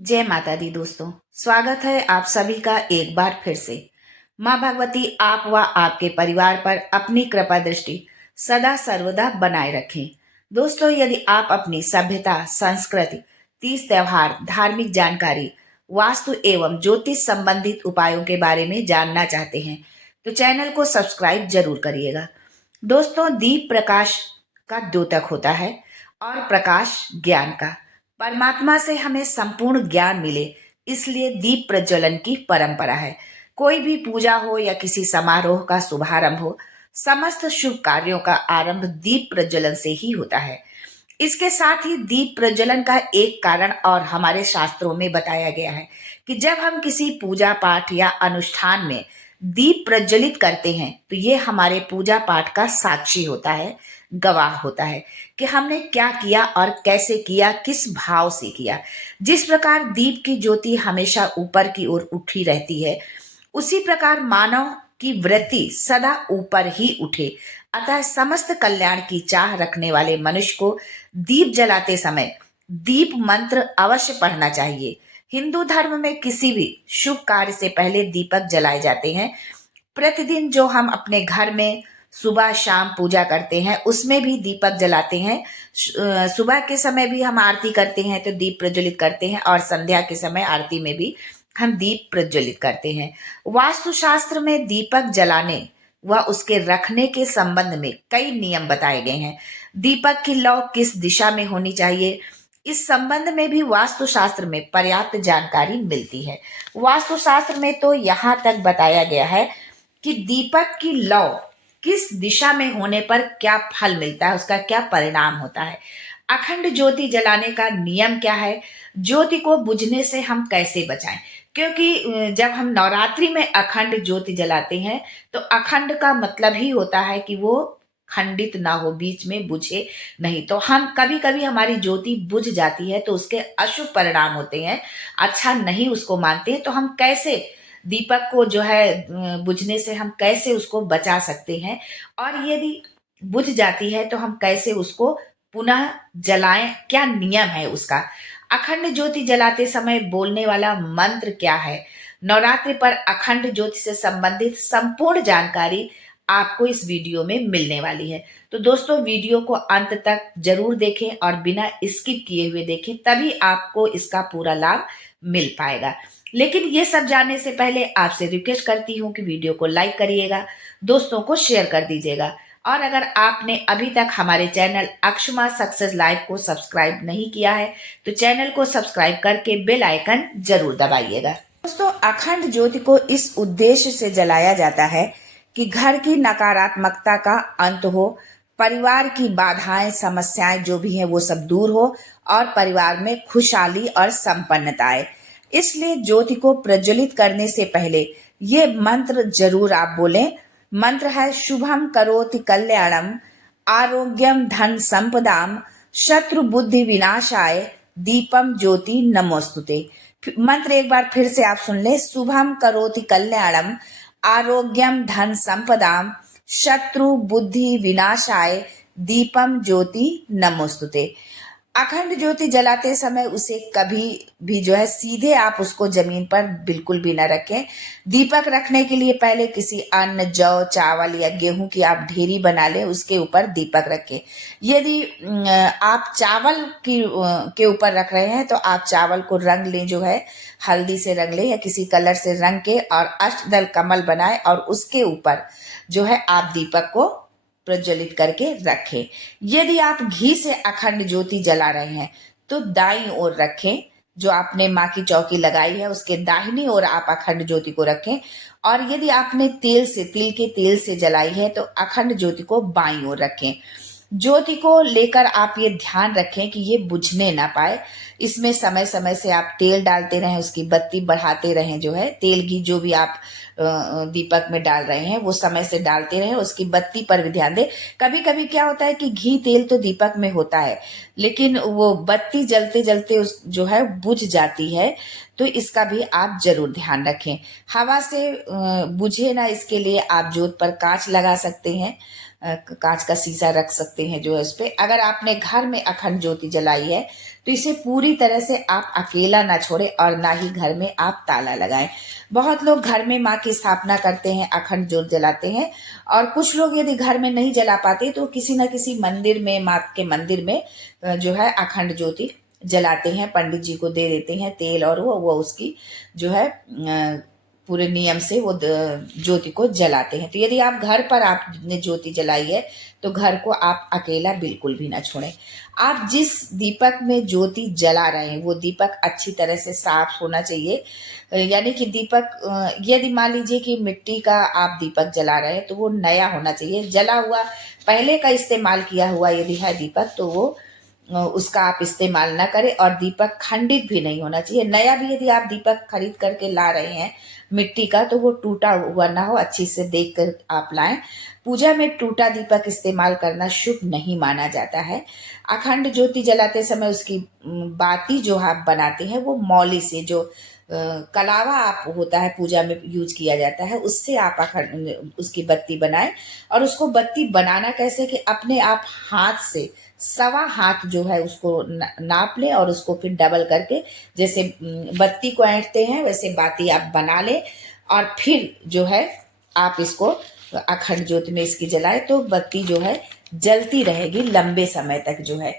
जय माता दी दोस्तों। स्वागत है आप सभी का एक बार फिर से। माँ भगवती आप व आपके परिवार पर अपनी कृपा दृष्टि सदा सर्वदा बनाए रखें। दोस्तों, यदि आप अपनी सभ्यता, संस्कृति, तीज त्योहार, धार्मिक जानकारी, वास्तु एवं ज्योतिष संबंधित उपायों के बारे में जानना चाहते हैं तो चैनल को सब्सक्राइब जरूर करिएगा। दोस्तों, दीप प्रकाश का द्योतक होता है और प्रकाश ज्ञान का। परमात्मा से हमें संपूर्ण ज्ञान मिले, इसलिए दीप प्रज्वलन की परंपरा है। कोई भी पूजा हो या किसी समारोह का शुभारंभ हो, समस्त शुभ कार्यों का आरंभ दीप प्रज्वलन से ही होता है। इसके साथ ही दीप प्रज्वलन का एक कारण और हमारे शास्त्रों में बताया गया है कि जब हम किसी पूजा पाठ या अनुष्ठान में दीप प्रज्वलित करते हैं तो ये हमारे पूजा पाठ का साक्षी होता है, गवाह होता है कि हमने क्या किया और कैसे किया, किस भाव से किया। जिस प्रकार दीप की ज्योति हमेशा ऊपर की ओर उठी रहती है, उसी प्रकार मानव की वृत्ति सदा ऊपर ही उठे। अतः समस्त कल्याण की चाह रखने वाले मनुष्य को दीप जलाते समय दीप मंत्र अवश्य पढ़ना चाहिए। हिंदू धर्म में किसी भी शुभ कार्य से पहले दीपक जलाए जाते हैं। प्रतिदिन जो हम अपने घर में सुबह शाम पूजा करते हैं उसमें भी दीपक जलाते हैं। सुबह के समय भी हम आरती करते हैं तो दीप प्रज्वलित करते हैं, और संध्या के समय आरती में भी हम दीप प्रज्वलित करते हैं। वास्तुशास्त्र में दीपक जलाने व उसके रखने के संबंध में कई नियम बताए गए हैं। दीपक की लौ किस दिशा में होनी चाहिए, इस संबंध में भी वास्तुशास्त्र में पर्याप्त जानकारी मिलती है। वास्तुशास्त्र में तो यहाँ तक बताया गया है कि दीपक की लौ किस दिशा में होने पर क्या फल मिलता है, उसका क्या परिणाम होता है। अखंड ज्योति जलाने का नियम क्या है, ज्योति को बुझने से हम कैसे बचाएं। क्योंकि जब हम नवरात्रि में अखंड ज्योति जलाते हैं तो अखंड का मतलब ही होता है कि वो खंडित ना हो, बीच में बुझे नहीं। तो हम कभी कभी हमारी ज्योति बुझ जाती है तो उसके अशुभ परिणाम होते हैं, अच्छा नहीं उसको मानते हैं। तो हम कैसे दीपक को जो है बुझने से हम कैसे उसको बचा सकते हैं, और यदि बुझ जाती है तो हम कैसे उसको पुनः जलाएं, क्या नियम है उसका। अखंड ज्योति जलाते समय बोलने वाला मंत्र क्या है, नवरात्रि पर अखंड ज्योति से संबंधित संपूर्ण जानकारी आपको इस वीडियो में मिलने वाली है। तो दोस्तों, वीडियो को अंत तक जरूर देखें और बिना स्किप किए हुए देखें, तभी आपको इसका पूरा लाभ मिल पाएगा। लेकिन ये सब जानने से पहले आपसे रिक्वेस्ट करती हूँ कि वीडियो को लाइक करिएगा, दोस्तों को शेयर कर दीजिएगा, और अगर आपने अभी तक हमारे चैनल अक्षमा सक्सेस लाइव को सब्सक्राइब नहीं किया है तो चैनल को सब्सक्राइब करके बेल आइकन जरूर दबाइएगा। दोस्तों, अखंड ज्योति को इस उद्देश्य से जलाया जाता है कि घर की नकारात्मकता का अंत हो, परिवार की बाधाएं समस्याएं जो भी हैं वो सब दूर हो और परिवार में खुशहाली और संपन्नता आए। इसलिए ज्योति को प्रज्वलित करने से पहले ये मंत्र जरूर आप बोलें। मंत्र है शुभम करोति कल्याणम, आरोग्यम धन संपदाम, शत्रु बुद्धि विनाशाय, दीपम ज्योति नमोस्तुते। मंत्र एक बार फिर से आप सुन ले। शुभम करोति कल्याणम, आरोग्यम धन संपदाम, शत्रु बुद्धि विनाशाय, दीपम ज्योति नमोस्तुते। अखंड ज्योति जलाते समय उसे कभी भी जो है सीधे आप उसको जमीन पर बिल्कुल भी ना रखें। दीपक रखने के लिए पहले किसी अन्न, जौ, चावल या गेहूं की आप ढेरी बना लें, उसके ऊपर दीपक रखें। यदि आप चावल के ऊपर रख रहे हैं तो आप चावल को रंग लें, जो है हल्दी से रंग लें या किसी कलर से रंग के, और अष्टदल कमल बनाए और उसके ऊपर जो है आप दीपक को प्रज्वलित करके रखें। यदि आप घी से अखंड ज्योति जला रहे हैं तो दाईं ओर रखें, जो आपने माँ की चौकी लगाई है उसके दाहिनी ओर आप अखंड ज्योति को रखें। और यदि आपने तिल के तेल से जलाई है तो अखंड ज्योति को बाईं ओर रखें। ज्योति को लेकर आप ये ध्यान रखें कि ये बुझने ना पाए। इसमें समय समय से आप तेल डालते रहें, उसकी बत्ती बढ़ाते रहें। जो है तेल घी जो भी आप दीपक में डाल रहे हैं वो समय से डालते रहें, उसकी बत्ती पर भी ध्यान दें। कभी कभी क्या होता है कि घी तेल तो दीपक में होता है लेकिन वो बत्ती जलते जलते उस जो है बुझ जाती है, तो इसका भी आप जरूर ध्यान रखें। हवा से बुझे ना, इसके लिए आप ज्योत पर कांच लगा सकते हैं, कांच का शीशा रख सकते हैं जो है उस पे। अगर आपने घर में अखंड ज्योति जलाई है तो तो इसे पूरी तरह से आप अकेला ना छोड़े और ना ही घर में आप ताला लगाएं। बहुत लोग घर में माँ की स्थापना करते हैं, अखंड ज्योत जलाते हैं, और कुछ लोग यदि घर में नहीं जला पाते तो किसी न किसी मंदिर में, माँ के मंदिर में जो है अखंड ज्योति जलाते हैं, पंडित जी को दे देते हैं तेल, और वो उसकी जो है पूरे नियम से वो ज्योति को जलाते हैं। तो यदि आप घर पर आपने ज्योति जलाई है तो घर को आप अकेला बिल्कुल भी ना छोड़ें। आप जिस दीपक में ज्योति जला रहे हैं वो दीपक अच्छी तरह से साफ होना चाहिए। यानी कि दीपक, यदि मान लीजिए कि मिट्टी का आप दीपक जला रहे हैं तो वो नया होना चाहिए। जला हुआ, पहले का इस्तेमाल किया हुआ यदि है दीपक तो वो उसका आप इस्तेमाल ना करें, और दीपक खंडित भी नहीं होना चाहिए। नया भी यदि आप दीपक खरीद करके ला रहे हैं मिट्टी का तो वो टूटा हुआ ना हो, अच्छी से देख कर आप लाएं। पूजा में टूटा दीपक इस्तेमाल करना शुभ नहीं माना जाता है। अखंड ज्योति जलाते समय उसकी बाती जो आप बनाते हैं वो मौली से, जो कलावा आप होता है पूजा में यूज किया जाता है, उससे आप अखंड उसकी बत्ती बनाएं। और उसको बत्ती बनाना कैसे कि अपने आप हाथ से 1.25 हाथ जो है उसको नाप लें, और उसको फिर डबल करके जैसे बत्ती को ऐंठते हैं वैसे बाती आप बना लें, और फिर जो है आप इसको अखंड ज्योति में इसकी जलाए तो बत्ती जो है जलती रहेगी लंबे समय तक जो है।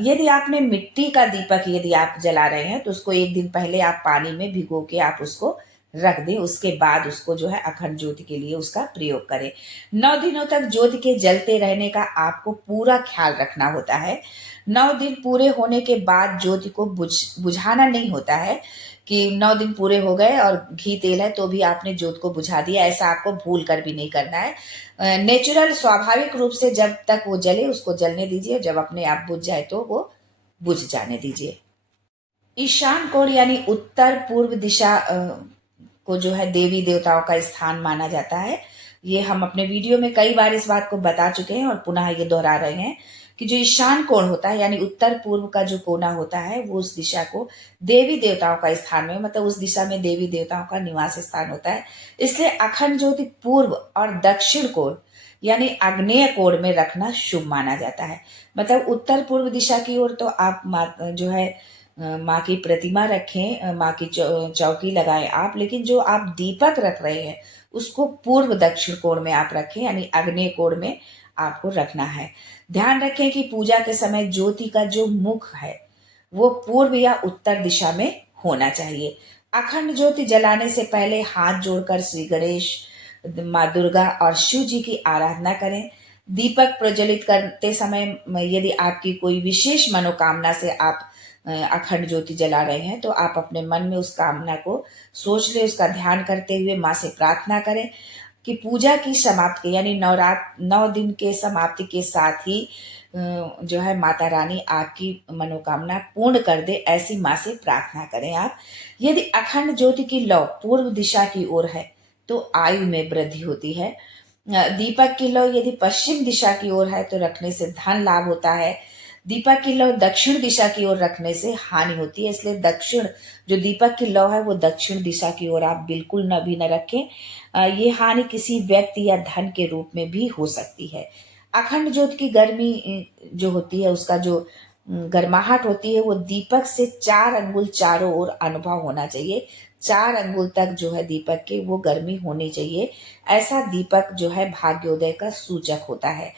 यदि आपने मिट्टी का दीपक यदि आप जला रहे हैं तो उसको एक दिन पहले आप पानी में भिगो के आप उसको रख दें, उसके बाद उसको जो है अखंड ज्योति के लिए उसका प्रयोग करें। 9 दिनों तक ज्योति के जलते रहने का आपको पूरा ख्याल रखना होता है। 9 दिन पूरे होने के बाद ज्योति को बुझाना नहीं होता है कि 9 दिन पूरे हो गए और घी तेल है तो भी आपने ज्योत को बुझा दिया, ऐसा आपको भूल कर भी नहीं करना है। नेचुरल, स्वाभाविक रूप से जब तक वो जले उसको जलने दीजिए, जब अपने आप बुझ जाए तो वो बुझ जाने दीजिए। ईशान कोण यानी उत्तर पूर्व दिशा को जो है देवी देवताओं का स्थान माना जाता है। ये हम अपने वीडियो में कई बार इस बात को बता चुके हैं और पुनः ये दोहरा रहे हैं कि जो ईशान कोण होता है यानी उत्तर पूर्व का जो कोना होता है वो उस दिशा को देवी देवताओं का स्थान में, मतलब उस दिशा में देवी देवताओं का निवास स्थान होता है। इसलिए अखंड ज्योति पूर्व और दक्षिण कोण यानी आग्नेय कोण में रखना शुभ माना जाता है। मतलब उत्तर पूर्व दिशा की ओर तो आप जो है माँ की प्रतिमा रखें, माँ की चौकी लगाएं आप, लेकिन जो आप दीपक रख रहे हैं उसको पूर्व दक्षिण कोण में आप रखें, यानी आग्नेय कोण में आपको रखना है। ध्यान रखें कि पूजा के समय ज्योति का जो मुख है वो पूर्व या उत्तर दिशा में होना चाहिए। अखंड ज्योति जलाने से पहले हाथ जोड़कर श्री गणेश, माँ दुर्गा और शिव जी की आराधना करें। दीपक प्रज्वलित करते समय यदि आपकी कोई विशेष मनोकामना से आप अखंड ज्योति जला रहे हैं तो आप अपने मन में उस कामना को सोच ले, उसका ध्यान करते हुए माँ से प्रार्थना करें कि पूजा की समाप्ति यानी 9 दिन के समाप्ति के साथ ही जो है माता रानी आपकी मनोकामना पूर्ण कर दे, ऐसी माँ से प्रार्थना करें आप। यदि अखंड ज्योति की लौ पूर्व दिशा की ओर है तो आयु में वृद्धि होती है। दीपक की लौ यदि पश्चिम दिशा की ओर है तो रखने से धन लाभ होता है। दीपक की लौ दक्षिण दिशा की ओर रखने से हानि होती है, इसलिए दक्षिण जो दीपक की लौ है वो दक्षिण दिशा की ओर आप बिल्कुल न भी न रखें। ये हानि किसी व्यक्ति या धन के रूप में भी हो सकती है। अखंड ज्योत की गर्मी जो होती है, उसका जो गर्माहट होती है वो दीपक से 4 अंगुल चारों ओर अनुभव होना चाहिए। 4 अंगुल तक जो है दीपक के वो गर्मी होनी चाहिए। ऐसा दीपक जो है भाग्योदय का सूचक होता है।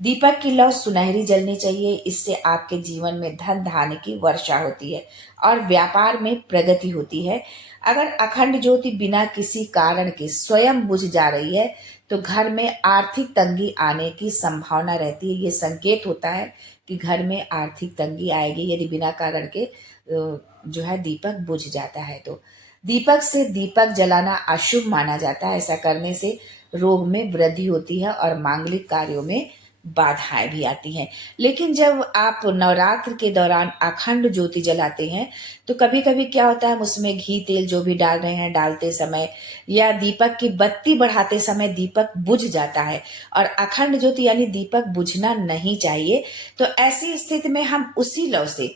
दीपक की लौ सुनहरी जलनी चाहिए, इससे आपके जीवन में धन धान्य की वर्षा होती है और व्यापार में प्रगति होती है। अगर अखंड ज्योति बिना किसी कारण के स्वयं बुझ जा रही है तो घर में आर्थिक तंगी आने की संभावना रहती है। ये संकेत होता है कि घर में आर्थिक तंगी आएगी यदि बिना कारण के जो है दीपक बुझ जाता है तो। दीपक से दीपक जलाना अशुभ माना जाता है। ऐसा करने से रोग में वृद्धि होती है और मांगलिक कार्यों में बाधाएं भी आती हैं। लेकिन जब आप नवरात्र के दौरान अखंड ज्योति जलाते हैं तो कभी कभी क्या होता है, हम उसमें घी तेल जो भी डाल रहे हैं डालते समय या दीपक की बत्ती बढ़ाते समय दीपक बुझ जाता है, और अखंड ज्योति यानी दीपक बुझना नहीं चाहिए। तो ऐसी स्थिति में हम उसी लौ से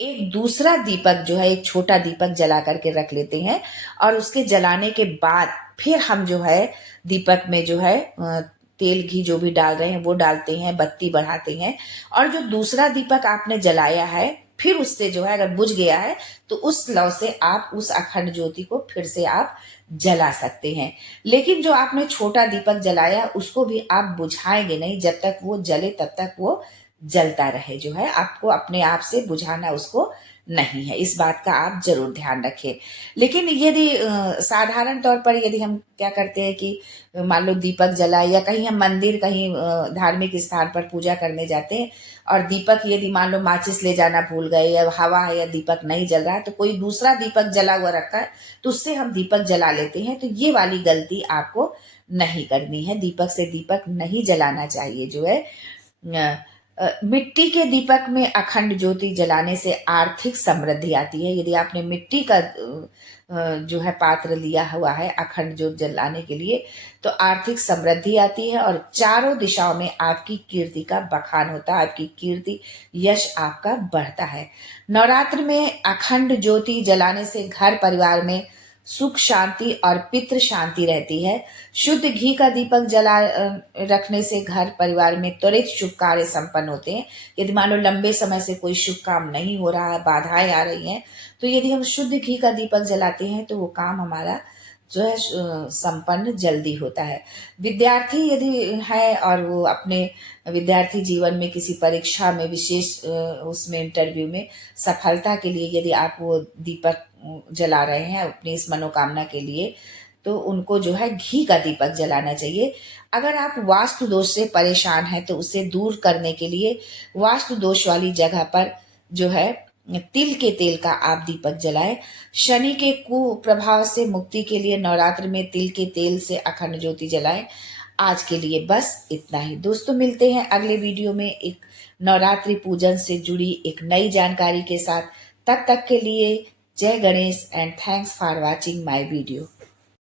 एक दूसरा दीपक जो है, एक छोटा दीपक जला करके रख लेते हैं, और उसके जलाने के बाद फिर हम जो है दीपक में जो है तेल घी जो भी डाल रहे हैं वो डालते हैं, बत्ती बढ़ाते हैं, और जो दूसरा दीपक आपने जलाया है फिर उससे जो है अगर बुझ गया है तो उस लौ से आप उस अखंड ज्योति को फिर से आप जला सकते हैं। लेकिन जो आपने छोटा दीपक जलाया उसको भी आप बुझाएंगे नहीं, जब तक वो जले तब तक वो जलता रहे। जो है आपको अपने आप से बुझाना उसको नहीं है, इस बात का आप जरूर ध्यान रखें। लेकिन यदि साधारण तौर पर यदि हम क्या करते हैं कि मान लो दीपक जला या कहीं हम मंदिर कहीं धार्मिक स्थान पर पूजा करने जाते हैं और दीपक यदि मान लो माचिस ले जाना भूल गए या हवा है या दीपक नहीं जल रहा है तो कोई दूसरा दीपक जला हुआ रखा है तो उससे हम दीपक जला लेते हैं, तो ये वाली गलती आपको नहीं करनी है। दीपक से दीपक नहीं जलाना चाहिए। जो है मिट्टी के दीपक में अखंड ज्योति जलाने से आर्थिक समृद्धि आती है। यदि आपने मिट्टी का जो है पात्र लिया हुआ है अखंड ज्योत जलाने के लिए तो आर्थिक समृद्धि आती है और चारों दिशाओं में आपकी कीर्ति का बखान होता है, आपकी कीर्ति यश आपका बढ़ता है। नवरात्र में अखंड ज्योति जलाने से घर परिवार में सुख शांति और पितृ शांति रहती है। शुद्ध घी का दीपक जला रखने से घर परिवार में त्वरित शुभ कार्य संपन्न होते हैं। यदि मान लो लंबे समय से कोई शुभ काम नहीं हो रहा है, बाधाएं आ रही हैं, तो यदि हम शुद्ध घी का दीपक जलाते हैं तो वो काम हमारा जो है संपन्न जल्दी होता है। विद्यार्थी यदि है और वो अपने विद्यार्थी जीवन में किसी परीक्षा में विशेष उसमें इंटरव्यू में सफलता के लिए यदि आप वो दीपक जला रहे हैं अपनी इस मनोकामना के लिए तो उनको जो है घी का दीपक जलाना चाहिए। अगर आप वास्तु दोष से परेशान हैं तो उसे दूर करने के लिए वास्तु दोष वाली जगह पर जो है तिल के तेल का आप दीपक जलाएं। शनि के कुप्रभाव से मुक्ति के लिए नवरात्र में तिल के तेल से अखंड ज्योति जलाएं। आज के लिए बस इतना ही दोस्तों, मिलते हैं अगले वीडियो में एक नवरात्रि पूजन से जुड़ी एक नई जानकारी के साथ। तब तक के लिए जय Ganesh and thanks for watching my video.